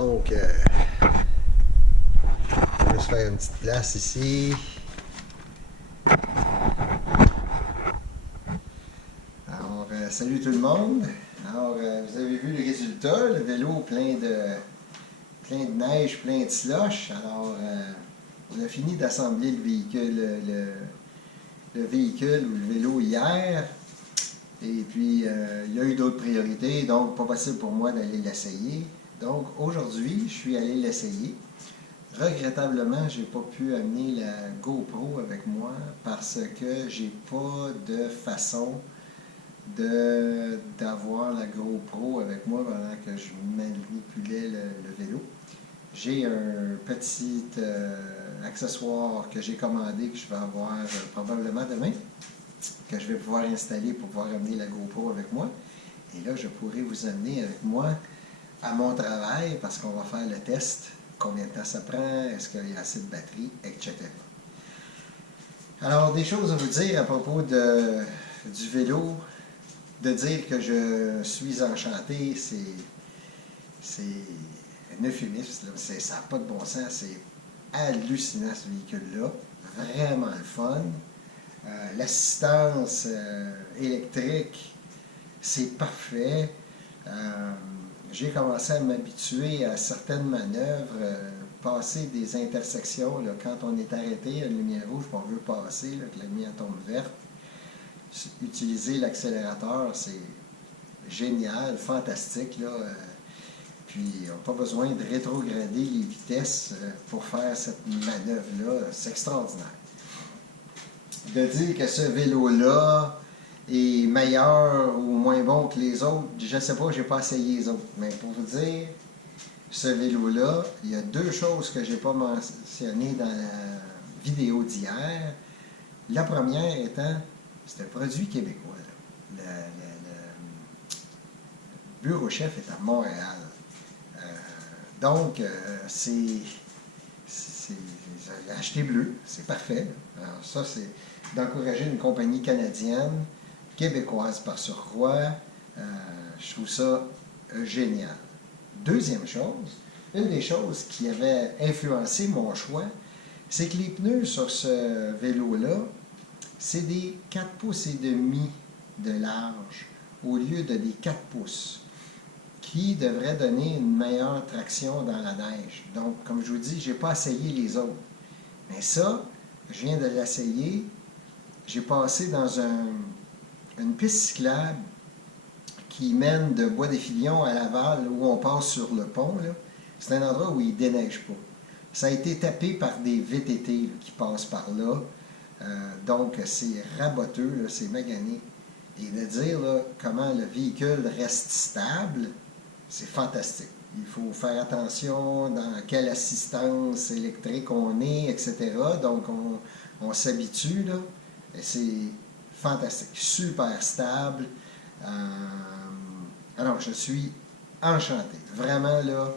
Donc, on va se faire une petite place ici. Alors, salut tout le monde. Alors, vous avez vu le résultat, le vélo plein de neige, plein de slush. Alors, on a fini d'assembler le véhicule, le véhicule ou le vélo hier. Et puis, il y a eu d'autres priorités, donc pas possible pour moi d'aller l'essayer. Donc, aujourd'hui, je suis allé l'essayer. Regrettablement, je n'ai pas pu amener la GoPro avec moi parce que j'ai pas de façon d'avoir la GoPro avec moi pendant que je manipulais le vélo. J'ai un petit accessoire que j'ai commandé que je vais avoir probablement demain, que je vais pouvoir installer pour pouvoir amener la GoPro avec moi. Et là, je pourrai vous amener avec moi à mon travail parce qu'on va faire le test. Combien de temps ça prend, est-ce qu'il y a assez de batterie, etc. Alors, des choses à vous dire à propos du vélo. De dire que je suis enchanté, c'est un euphémisme. Ça n'a pas de bon sens. C'est hallucinant ce véhicule-là. Vraiment le fun. L'assistance électrique, c'est parfait. J'ai commencé à m'habituer à certaines manœuvres, passer des intersections, là, quand on est arrêté à une lumière rouge, on veut passer, là, que la lumière tombe verte. Utiliser l'accélérateur, c'est génial, fantastique. Là, puis, on n'a pas besoin de rétrograder les vitesses pour faire cette manœuvre-là. C'est extraordinaire. De dire que ce vélo-là est meilleur ou moins bon que les autres, je ne sais pas, je n'ai pas essayé les autres. Mais pour vous dire, ce vélo-là, il y a deux choses que je n'ai pas mentionnées dans la vidéo d'hier. La première étant, c'est un produit québécois. Le bureau chef est à Montréal. Donc, c'est acheté bleu, c'est parfait. Alors ça, c'est d'encourager une compagnie canadienne, québécoise par surcroît. Je trouve ça génial. Deuxième chose, une des choses qui avait influencé mon choix, c'est que les pneus sur ce vélo-là, c'est des 4 pouces et demi de large au lieu de des 4 pouces qui devraient donner une meilleure traction dans la neige. Donc, comme je vous dis, je n'ai pas essayé les autres. Mais ça, je viens de l'essayer. J'ai passé dans une piste cyclable qui mène de Bois-des-Filions à Laval, où on passe sur le pont. C'est un endroit où il ne déneige pas. Ça a été tapé par des VTT là, qui passent par là. Donc, c'est raboteux, c'est magané. Et de dire là, comment le véhicule reste stable, c'est fantastique. Il faut faire attention dans quelle assistance électrique on est, etc. Donc, on s'habitue, là. Et c'est fantastique. Super stable. Alors, je suis enchanté. Vraiment, là,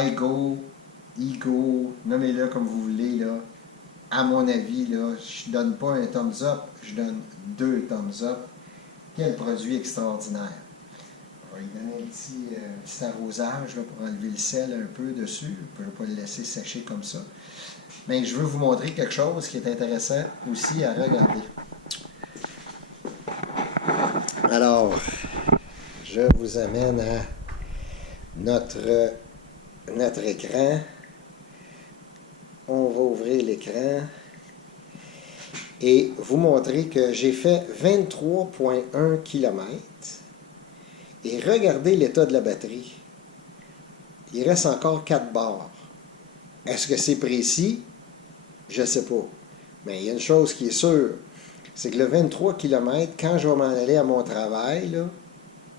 Ego, nommez-le comme vous voulez, là. À mon avis, là, je ne donne pas un thumbs up, je donne 2 thumbs up. Quel produit extraordinaire. On va lui donner un petit arrosage là, pour enlever le sel un peu dessus. Je ne peux pas le laisser sécher comme ça. Mais je veux vous montrer quelque chose qui est intéressant aussi à regarder. Alors, je vous amène à notre écran. On va ouvrir l'écran et vous montrer que j'ai fait 23,1 km. Et regardez l'état de la batterie. Il reste encore 4 barres. Est-ce que c'est précis? Je ne sais pas. Mais il y a une chose qui est sûre, c'est que le 23 km, quand je vais m'en aller à mon travail, là,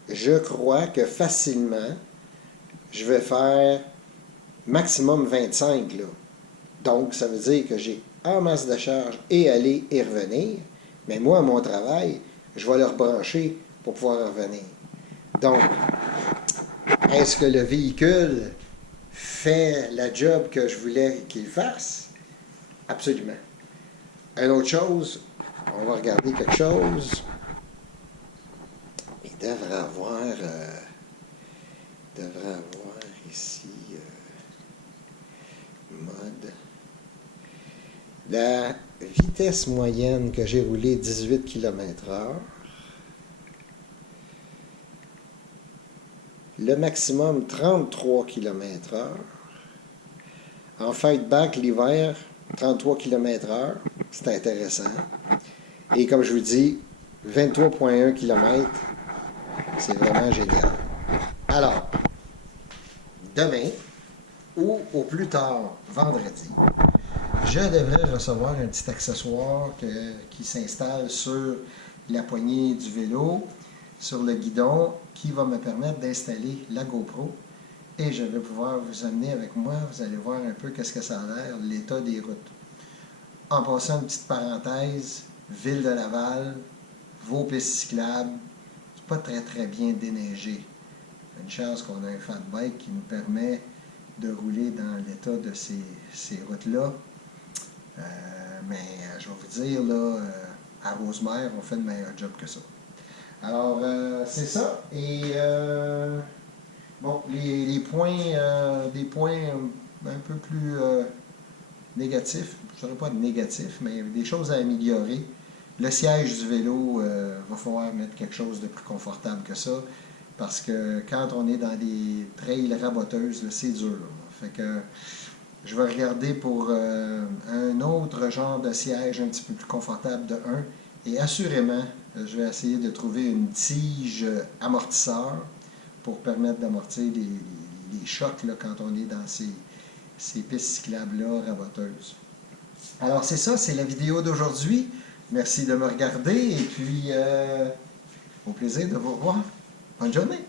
je crois que facilement, je vais faire maximum 25, là. Donc, ça veut dire que j'ai en masse de charge et aller et revenir. Mais moi, à mon travail, je vais le rebrancher pour pouvoir revenir. Donc, est-ce que le véhicule fait la job que je voulais qu'il fasse? Absolument. Une autre chose, on va regarder quelque chose. Il devrait avoir ici, mode. La vitesse moyenne que j'ai roulée, 18 km/h. Le maximum, 33 km/h. En fightback, l'hiver, 33 km/h. C'est intéressant. Et comme je vous dis, 23,1 km. C'est vraiment génial. Alors, demain, ou au plus tard, vendredi, je devrais recevoir un petit accessoire qui s'installe sur la poignée du vélo, sur le guidon, qui va me permettre d'installer la GoPro. Et je vais pouvoir vous amener avec moi. Vous allez voir un peu qu'est-ce que ça a l'air, l'état des routes. En passant une petite parenthèse, Ville de Laval, vos pistes cyclables, c'est pas très bien déneigé. Une chance qu'on a un fat bike qui nous permet de rouler dans l'état de ces routes-là. Mais je vais vous dire, là, à Rosemère, on fait de meilleur job que ça. Alors, c'est ça. Et bon, les points, des points un peu plus négatifs, je ne dirais pas négatifs, mais des choses à améliorer. Le siège du vélo, va falloir mettre quelque chose de plus confortable que ça, parce que quand on est dans des trails raboteuses, c'est dur. Là. Fait que je vais regarder pour un autre genre de siège un petit peu plus confortable de 1. Et assurément, je vais essayer de trouver une tige amortisseur pour permettre d'amortir les chocs là, quand on est dans ces pistes cyclables-là raboteuses. Alors c'est ça, c'est la vidéo d'aujourd'hui. Merci de me regarder et puis au plaisir de vous revoir. Bonne journée!